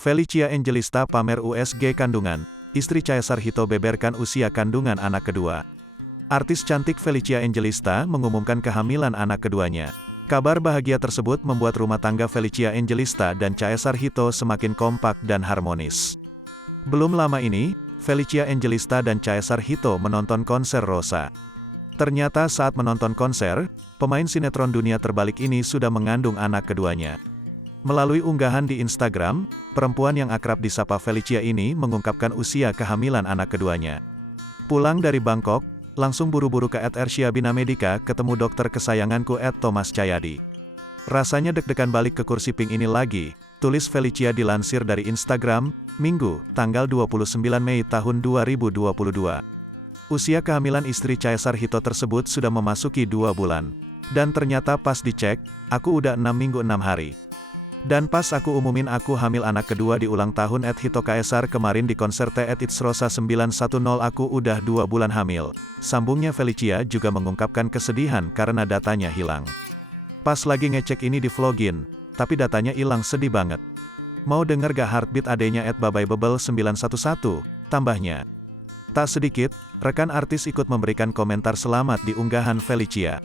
Felicia Angelista pamer USG kandungan, istri Caesar Hito beberkan usia kandungan anak kedua. Artis cantik Felicia Angelista mengumumkan kehamilan anak keduanya. Kabar bahagia tersebut membuat rumah tangga Felicia Angelista dan Caesar Hito semakin kompak dan harmonis. Belum lama ini, Felicia Angelista dan Caesar Hito menonton konser Rosa. Ternyata saat menonton konser, pemain sinetron dunia terbalik ini sudah mengandung anak keduanya. Melalui unggahan di Instagram, perempuan yang akrab disapa Felicia ini mengungkapkan usia kehamilan anak keduanya. Pulang dari Bangkok, langsung buru-buru ke @Ershiabina Medica ketemu dokter kesayanganku @Thomas Cahyadi. Rasanya deg-degan balik ke kursi pink ini lagi, tulis Felicia dilansir dari Instagram, Minggu, tanggal 29 Mei tahun 2022. Usia kehamilan istri Caesar Hito tersebut sudah memasuki 2 bulan. Dan ternyata pas dicek, aku udah 6 minggu 6 hari. Dan pas aku umumin aku hamil anak kedua di ulang tahun @Hito Caesar kemarin di konser It's Rosa 910 aku udah 2 bulan hamil. Sambungnya Felicia juga mengungkapkan kesedihan karena datanya hilang. Pas lagi ngecek ini di vlogin, tapi datanya hilang, sedih banget. Mau denger gak heartbeat adenya @babaybebel 911, tambahnya. Tak sedikit, rekan artis ikut memberikan komentar selamat di unggahan Felicia.